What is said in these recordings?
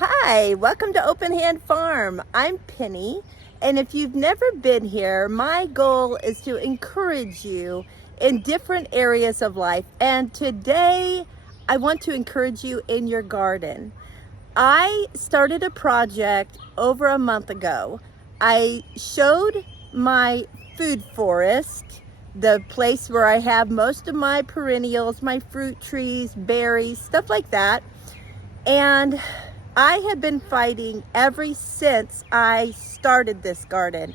Hi, welcome to Open Hand Farm. I'm Penny, and if you've never been here, my goal is to encourage you in different areas of life. And today, I want to encourage you in your garden. I started a project over a month ago. I showed my food forest, the place where I have most of my perennials, my fruit trees, berries, stuff like that. And I have been fighting ever since I started this garden,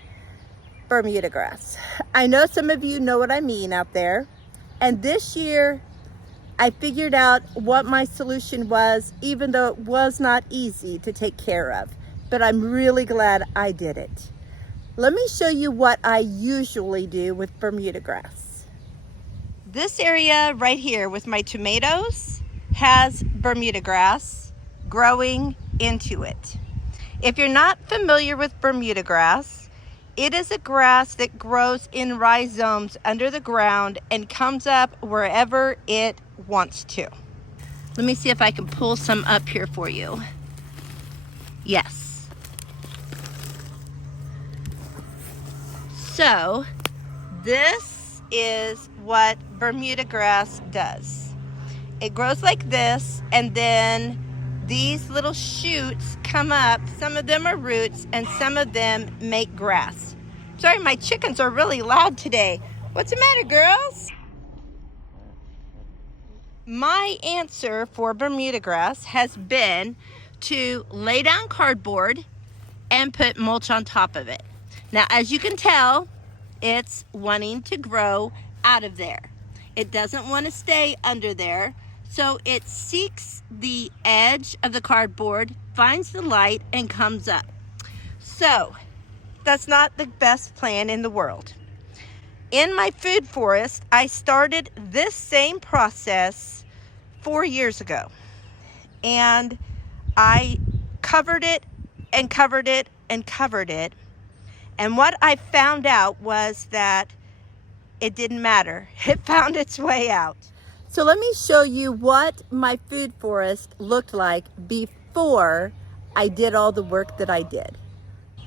Bermuda grass. I know some of you know what I mean out there. And this year, I figured out what my solution was, even though it was not easy to take care of. But I'm really glad I did it. Let me show you what I usually do with Bermuda grass. This area right here with my tomatoes has Bermuda grass growing into it. If you're not familiar with Bermuda grass, it is a grass that grows in rhizomes under the ground and comes up wherever it wants to. Let me see if I can pull some up here for you. Yes. So this is what Bermuda grass does. It grows like this, and then these little shoots come up. Some of them are roots and some of them make grass. Sorry, my chickens are really loud today. What's the matter, girls? My answer for Bermuda grass has been to lay down cardboard and put mulch on top of it. Now, as you can tell, it's wanting to grow out of there. It doesn't want to stay under there. So it seeks the edge of the cardboard, finds the light, and comes up. So that's not the best plan in the world. In my food forest, I started this same process 4 years ago. And I covered it and covered it and covered it. And what I found out was that it didn't matter. It found its way out. So let me show you what my food forest looked like before I did all the work that I did.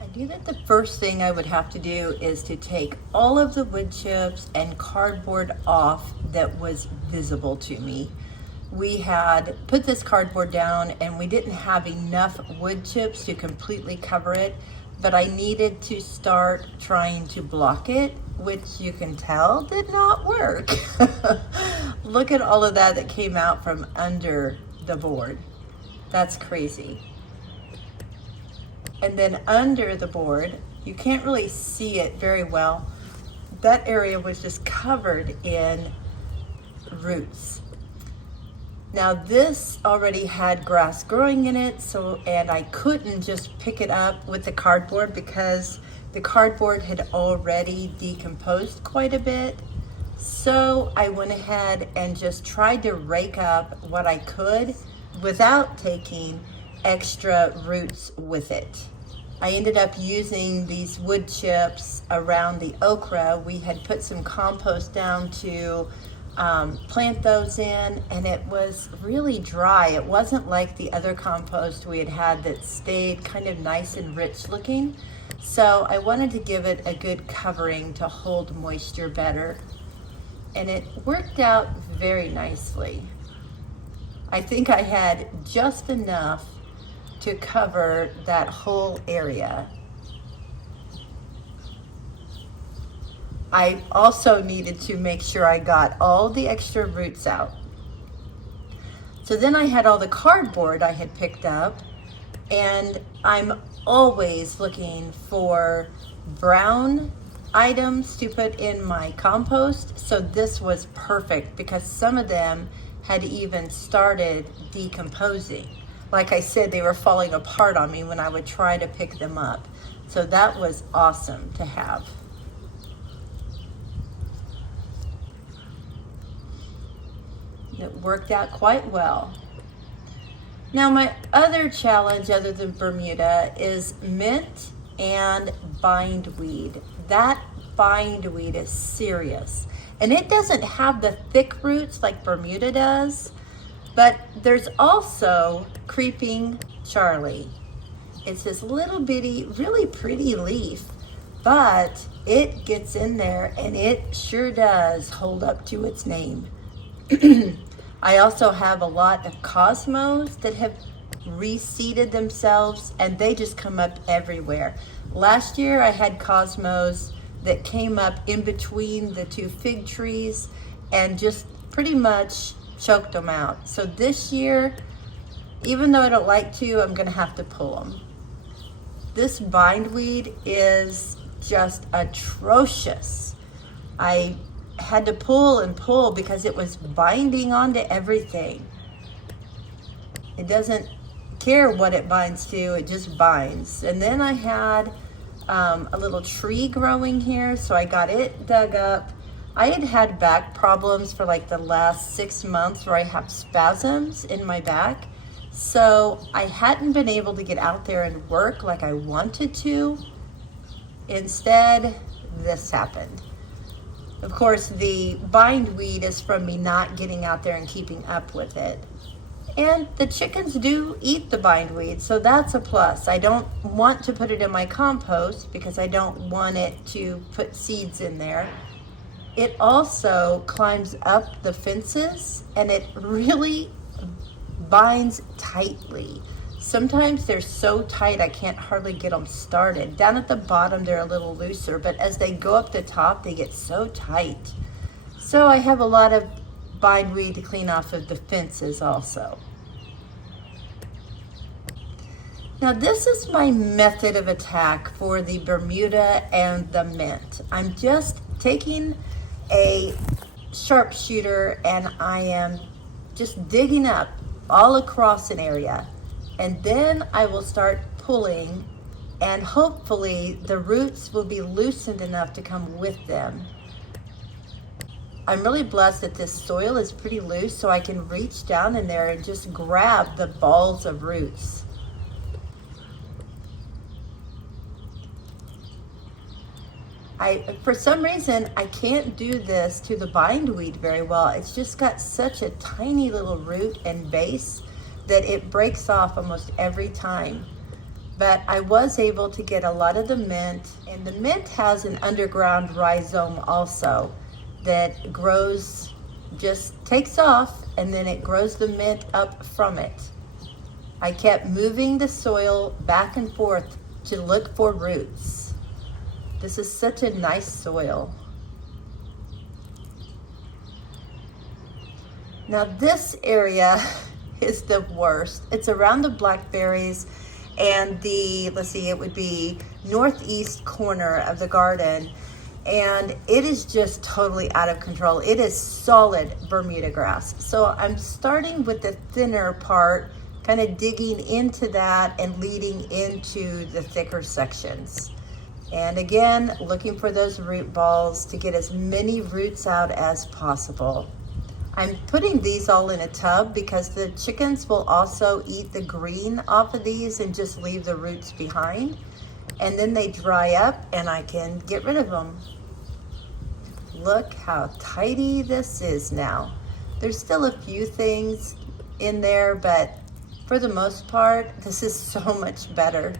I knew that the first thing I would have to do is to take all of the wood chips and cardboard off that was visible to me. We had put this cardboard down and we didn't have enough wood chips to completely cover it, but I needed to start trying to block it, which you can tell did not work. Look at all of that came out from under the board. That's crazy. And then under the board, you can't really see it very well. That area was just covered in roots. Now this already had grass growing in it, and I couldn't just pick it up with the cardboard because the cardboard had already decomposed quite a bit. So I went ahead and just tried to rake up what I could without taking extra roots with it. I ended up using these wood chips around the okra. We had put some compost down to plant those in, and it was really dry. It wasn't like the other compost we had had that stayed kind of nice and rich looking. So I wanted to give it a good covering to hold moisture better. And it worked out very nicely. I think I had just enough to cover that whole area. I also needed to make sure I got all the extra roots out. So then I had all the cardboard I had picked up, and I'm always looking for brown items to put in my compost. So this was perfect because some of them had even started decomposing. Like I said, they were falling apart on me when I would try to pick them up. So that was awesome to have. It worked out quite well. Now my other challenge other than Bermuda is mint and bindweed. That bindweed is serious. And it doesn't have the thick roots like Bermuda does, but there's also creeping Charlie. It's this little bitty, really pretty leaf, but it gets in there and it sure does hold up to its name. I also have a lot of cosmos that have reseeded themselves and they just come up everywhere. Last year I had cosmos that came up in between the two fig trees and just pretty much choked them out. So this year, even though I don't like to, I'm gonna have to pull them. This bindweed is just atrocious. I had to pull and pull because it was binding onto everything. It doesn't care what it binds to, it just binds. And then I had a little tree growing here, so I got it dug up. I had had back problems for like the last 6 months where I have spasms in my back. So I hadn't been able to get out there and work like I wanted to. Instead, this happened. Of course, the bindweed is from me not getting out there and keeping up with it. And the chickens do eat the bindweed, so that's a plus. I don't want to put it in my compost because I don't want it to put seeds in there. It also climbs up the fences and it really binds tightly. Sometimes they're so tight I can't hardly get them started. Down at the bottom they're a little looser, but as they go up the top they get so tight. So I have a lot of bindweed to clean off of the fences also. Now this is my method of attack for the Bermuda and the mint. I'm just taking a sharpshooter and I am just digging up all across an area, and then I will start pulling and hopefully the roots will be loosened enough to come with them. I'm really blessed that this soil is pretty loose so I can reach down in there and just grab the balls of roots. For some reason, I can't do this to the bindweed very well. It's just got such a tiny little root and base that it breaks off almost every time. But I was able to get a lot of the mint, and the mint has an underground rhizome also that grows, just takes off, and then it grows the mint up from it. I kept moving the soil back and forth to look for roots. This is such a nice soil. Now this area is the worst. It's around the blackberries and the, let's see, it would be northeast corner of the garden. And it is just totally out of control. It is solid Bermuda grass. So I'm starting with the thinner part, kind of digging into that and leading into the thicker sections. And again, looking for those root balls to get as many roots out as possible. I'm putting these all in a tub because the chickens will also eat the green off of these and just leave the roots behind. And then they dry up and I can get rid of them. Look how tidy this is now. There's still a few things in there, but for the most part, this is so much better.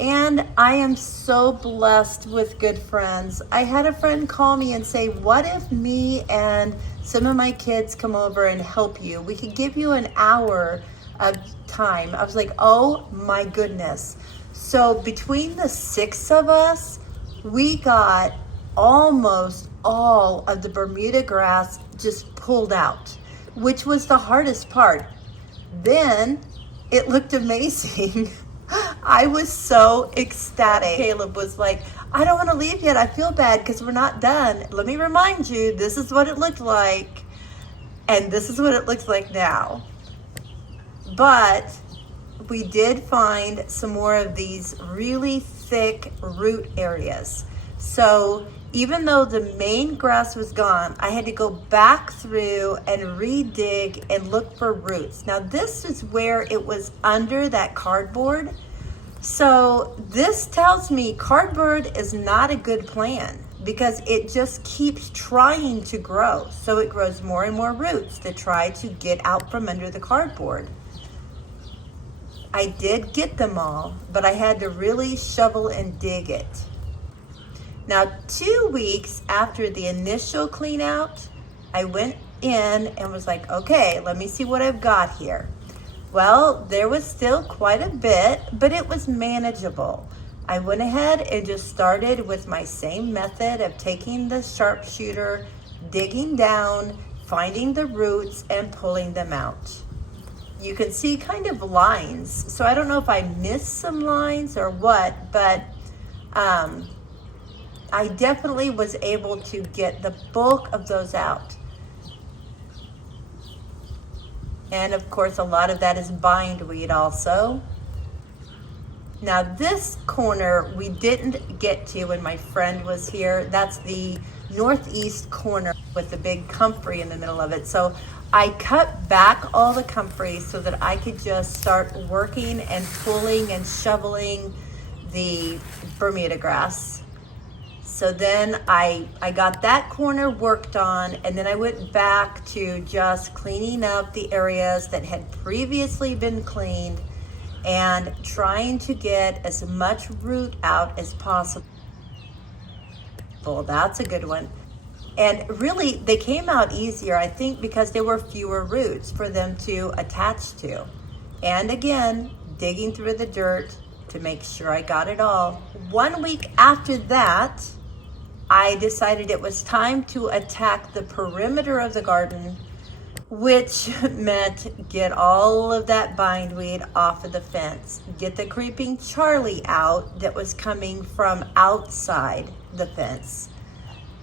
And I am so blessed with good friends. I had a friend call me and say, what if me and some of my kids come over and help you? We could give you an hour of time. I was like, oh my goodness. So between the 6 of us, we got almost all of the Bermuda grass just pulled out, which was the hardest part. Then it looked amazing. I was so ecstatic. Caleb was like, I don't want to leave yet. I feel bad because we're not done. Let me remind you, this is what it looked like. And this is what it looks like now. But we did find some more of these really thick root areas. So even though the main grass was gone, I had to go back through and re-dig and look for roots. Now this is where it was under that cardboard. So this tells me cardboard is not a good plan because it just keeps trying to grow. So it grows more and more roots to try to get out from under the cardboard. I did get them all, but I had to really shovel and dig it. Now, 2 weeks after the initial clean out, I went in and was like, okay, let me see what I've got here. Well, there was still quite a bit, but it was manageable. I went ahead and just started with my same method of taking the sharpshooter, digging down, finding the roots, and pulling them out. You can see kind of lines. So I don't know if I missed some lines or what, but I definitely was able to get the bulk of those out. And of course, a lot of that is bindweed also. Now this corner we didn't get to when my friend was here. That's the northeast corner with the big comfrey in the middle of it. So I cut back all the comfrey so that I could just start working and pulling and shoveling the Bermuda grass. So then I got that corner worked on, and then I went back to just cleaning up the areas that had previously been cleaned and trying to get as much root out as possible. That's a good one. And really, they came out easier, I think, because there were fewer roots for them to attach to. And again, digging through the dirt to make sure I got it all. 1 week after that, I decided it was time to attack the perimeter of the garden, which meant get all of that bindweed off of the fence, get the creeping Charlie out that was coming from outside the fence.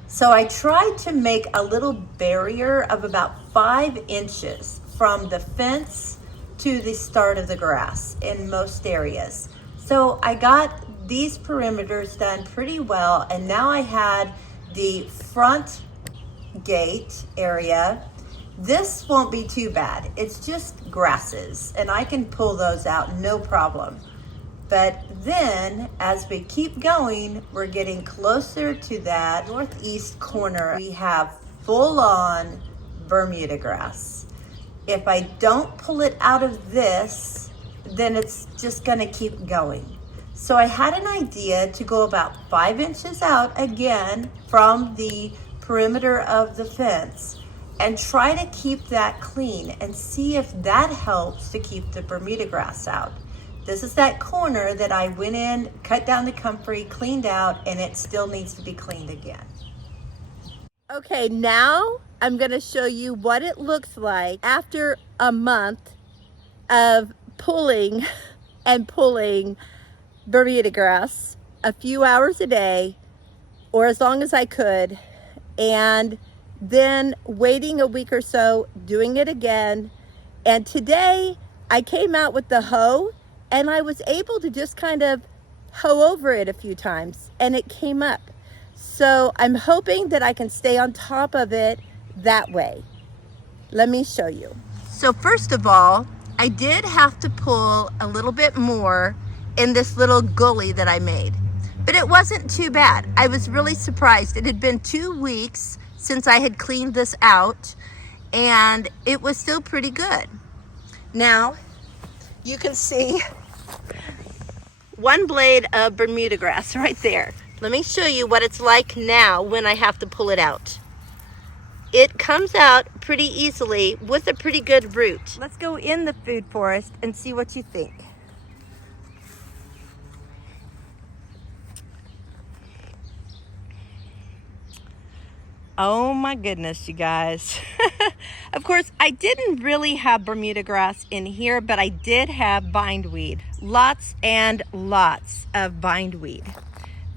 So I tried to make a little barrier of about 5 inches from the fence to the start of the grass in most areas. So I got these perimeters done pretty well, and now I had the front gate area. This won't be too bad. It's just grasses, and I can pull those out, no problem. But then, as we keep going, we're getting closer to that northeast corner. We have full-on Bermuda grass. If I don't pull it out of this, then it's just gonna keep going. So I had an idea to go about 5 inches out again from the perimeter of the fence and try to keep that clean and see if that helps to keep the Bermuda grass out. This is that corner that I went in, cut down the comfrey, cleaned out, and it still needs to be cleaned again. Okay, now I'm gonna show you what it looks like after a month of pulling and pulling Bermuda grass a few hours a day, or as long as I could, and then waiting a week or so, doing it again. And today I came out with the hoe, and I was able to just kind of hoe over it a few times, and it came up. So I'm hoping that I can stay on top of it that way. Let me show you. So first of all, I did have to pull a little bit more in this little gully that I made, but it wasn't too bad. I was really surprised. It had been 2 weeks since I had cleaned this out, and it was still pretty good. Now, you can see one blade of Bermuda grass right there. Let me show you what it's like now when I have to pull it out. It comes out pretty easily with a pretty good root. Let's go in the food forest and see what you think. Oh my goodness, you guys. Of course, I didn't really have Bermuda grass in here, but I did have bindweed. Lots and lots of bindweed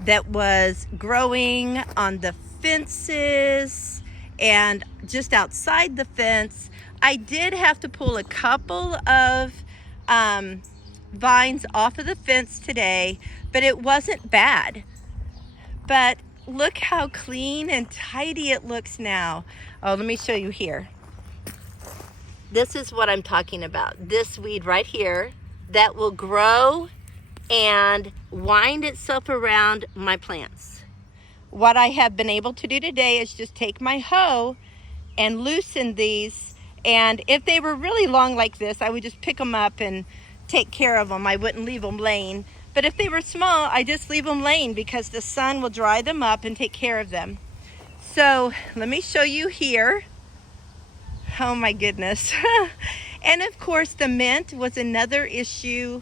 that was growing on the fences and just outside the fence. I did have to pull a couple of vines off of the fence today, but it wasn't bad. But look how clean and tidy it looks now. Oh, let me show you here. This is what I'm talking about. This weed right here that will grow and wind itself around my plants. What I have been able to do today is just take my hoe and loosen these. And if they were really long like this, I would just pick them up and take care of them. I wouldn't leave them laying. But if they were small, I just leave them laying because the sun will dry them up and take care of them. So let me show you here. Oh my goodness. And of course the mint was another issue,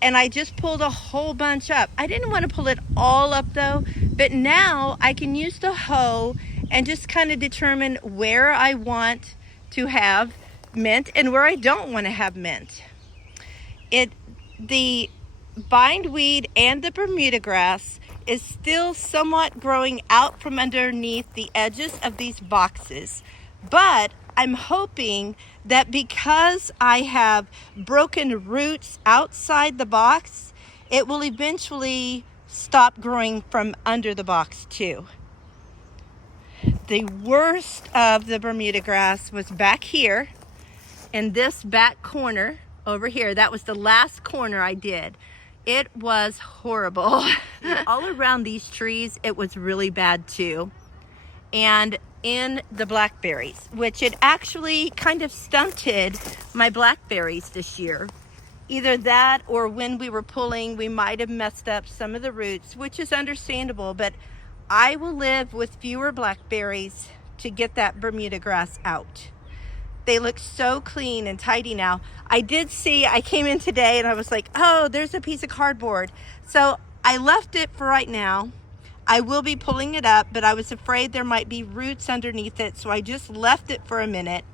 and I just pulled a whole bunch up. I didn't want to pull it all up though, but now I can use the hoe and just kind of determine where I want to have mint and where I don't want to have mint. The bindweed and the Bermuda grass is still somewhat growing out from underneath the edges of these boxes, but I'm hoping that because I have broken roots outside the box, it will eventually stop growing from under the box too. The worst of the Bermuda grass was back here in this back corner over here. That was the last corner I did. It was horrible. All around these trees, it was really bad too. And in the blackberries, which it actually kind of stunted my blackberries this year. Either that or when we were pulling, we might have messed up some of the roots, which is understandable, but I will live with fewer blackberries to get that Bermuda grass out. They look so clean and tidy now. I came in today and I was like, oh, there's a piece of cardboard. So I left it for right now. I will be pulling it up, but I was afraid there might be roots underneath it, so I just left it for a minute.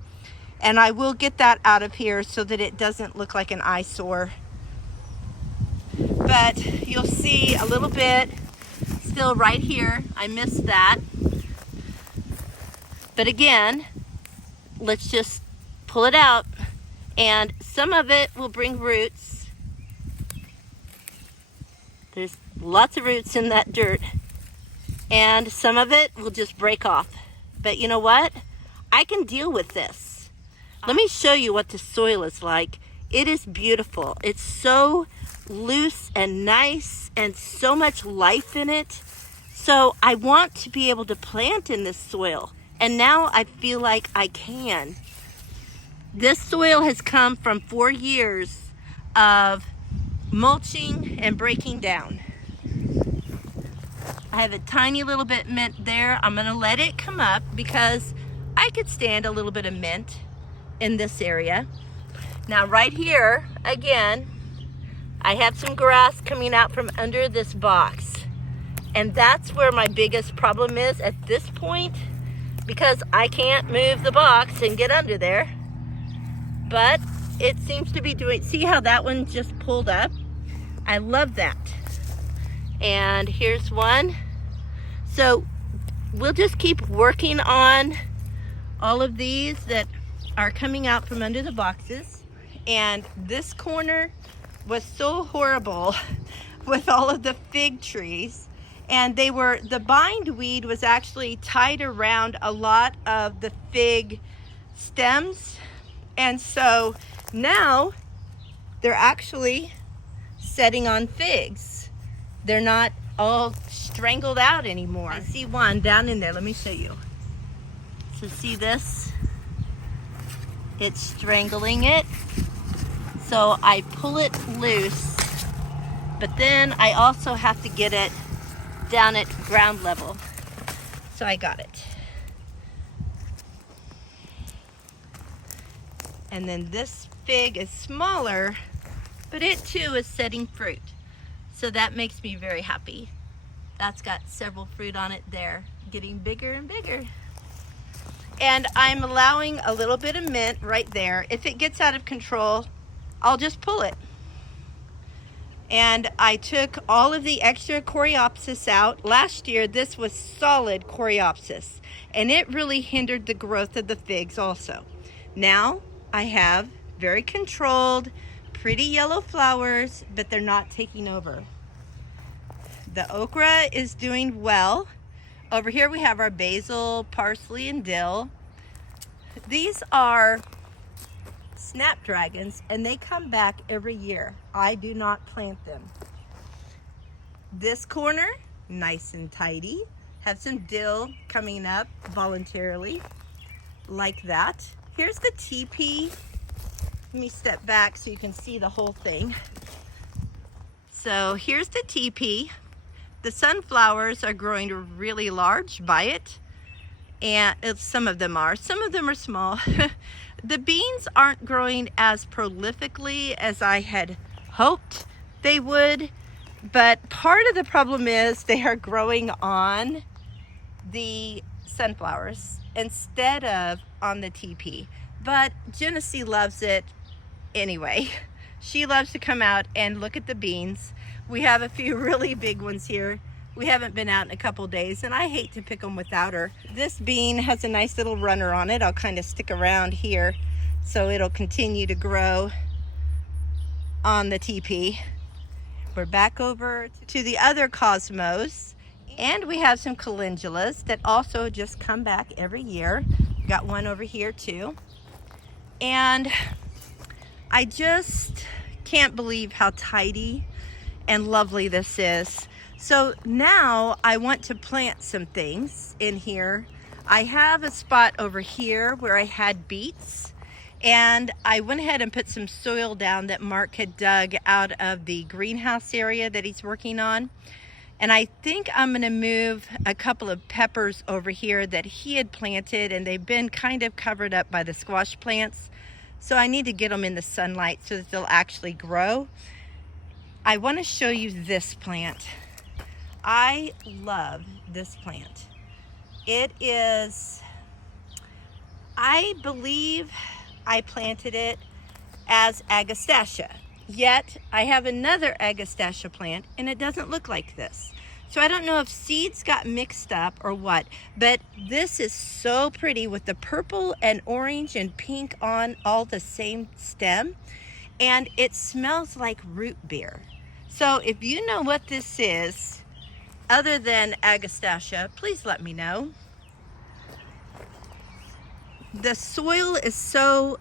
And I will get that out of here so that it doesn't look like an eyesore. But you'll see a little bit still right here. I missed that. But again, let's just pull it out, and some of it will bring roots. There's lots of roots in that dirt, and some of it will just break off. But you know what? I can deal with this. Let me show you what the soil is like. It is beautiful. It's so loose and nice and so much life in it. So I want to be able to plant in this soil. And now I feel like I can. This soil has come from 4 years of mulching and breaking down. I have a tiny little bit mint there. I'm gonna let it come up because I could stand a little bit of mint in this area. Now right here, again, I have some grass coming out from under this box. And that's where my biggest problem is at this point, because I can't move the box and get under there. But it seems to be doing, see how that one just pulled up? I love that. And here's one. So we'll just keep working on all of these that are coming out from under the boxes. And this corner was so horrible with all of the fig trees. And the bindweed was actually tied around a lot of the fig stems. And so now they're actually setting on figs. They're not all strangled out anymore. I see one down in there. Let me show you. So see this? It's strangling it. So I pull it loose, but then I also have to get it down at ground level. So I got it. And then this fig is smaller, but it too is setting fruit. So that makes me very happy. That's got several fruit on it there, getting bigger and bigger. And I'm allowing a little bit of mint right there. If it gets out of control, I'll just pull it. And I took all of the extra coreopsis out. Last year, this was solid coreopsis, and it really hindered the growth of the figs also. Now, I have very controlled, pretty yellow flowers, but they're not taking over. The okra is doing well. Over here we have our basil, parsley, and dill. These are snapdragons, and they come back every year. I do not plant them. This corner, nice and tidy. Have some dill coming up voluntarily, like that. Here's the teepee. Let me step back so you can see the whole thing. So here's the teepee. The sunflowers are growing really large by it. And some of them are small. The beans aren't growing as prolifically as I had hoped they would, but part of the problem is they are growing on the sunflowers instead of on the teepee. But Genesee loves it anyway. She loves to come out and look at the beans. We have a few really big ones here. We haven't been out in a couple days, and I hate to pick them without her. This bean has a nice little runner on it. I'll kind of stick around here so it'll continue to grow on the teepee. We're back over to the other cosmos, and we have some calendulas that also just come back every year. Got one over here too. And I just can't believe how tidy and lovely this is. So now I want to plant some things in here. I have a spot over here where I had beets, and I went ahead and put some soil down that Mark had dug out of the greenhouse area that he's working on. And I think I'm gonna move a couple of peppers over here that he had planted, and they've been kind of covered up by the squash plants. So I need to get them in the sunlight so that they'll actually grow. I wanna show you this plant. I love this plant. It is, I believe I planted it as Agastacia, yet I have another Agastacia plant and it doesn't look like this. So I don't know if seeds got mixed up or what, but this is so pretty with the purple and orange and pink on all the same stem, and it smells like root beer. So if you know what this is, other than Agastacia, please let me know. The soil is so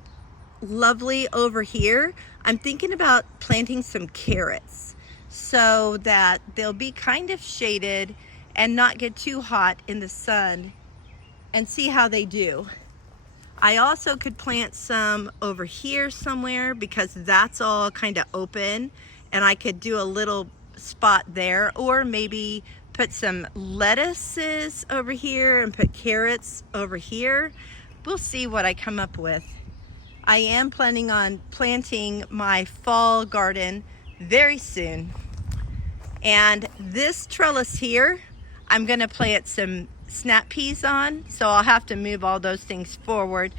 lovely over here. I'm thinking about planting some carrots so that they'll be kind of shaded and not get too hot in the sun, and see how they do. I also could plant some over here somewhere because that's all kind of open, and I could do a little spot there, or maybe put some lettuces over here and put carrots over here. We'll see what I come up with. I am planning on planting my fall garden very soon. And this trellis here, I'm gonna plant some snap peas on, so I'll have to move all those things forward,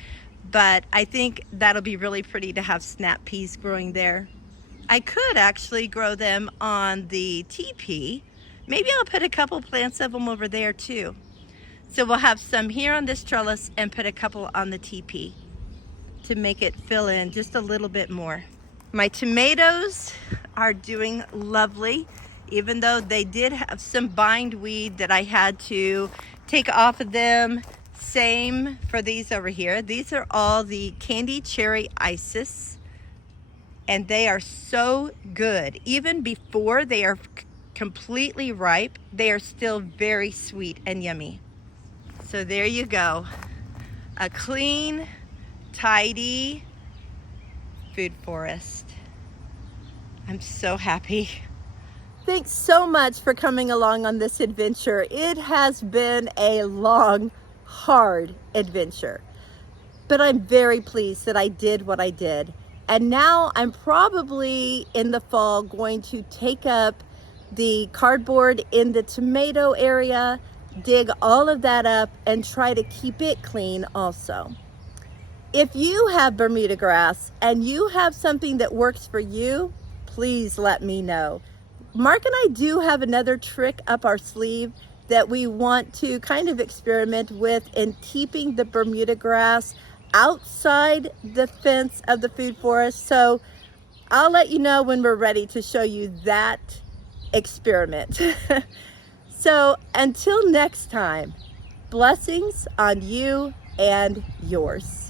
but I think that'll be really pretty to have snap peas growing there. I could actually grow them on the teepee. Maybe I'll put a couple plants of them over there too. So we'll have some here on this trellis and put a couple on the teepee to make it fill in just a little bit more. My tomatoes are doing lovely, even though they did have some bindweed that I had to take off of them. Same for these over here. These are all the candy cherry isis, and they are so good. Even before they are completely ripe, they are still very sweet and yummy. So there you go. A clean, tidy food forest. I'm so happy. Thanks so much for coming along on this adventure. It has been a long, hard adventure, but I'm very pleased that I did what I did. And now I'm probably in the fall going to take up the cardboard in the tomato area, dig all of that up, and try to keep it clean also. If you have Bermuda grass and you have something that works for you, please let me know. Mark and I do have another trick up our sleeve that we want to kind of experiment with in keeping the Bermuda grass outside the fence of the food forest. So I'll let you know when we're ready to show you that experiment. So until next time, blessings on you and yours.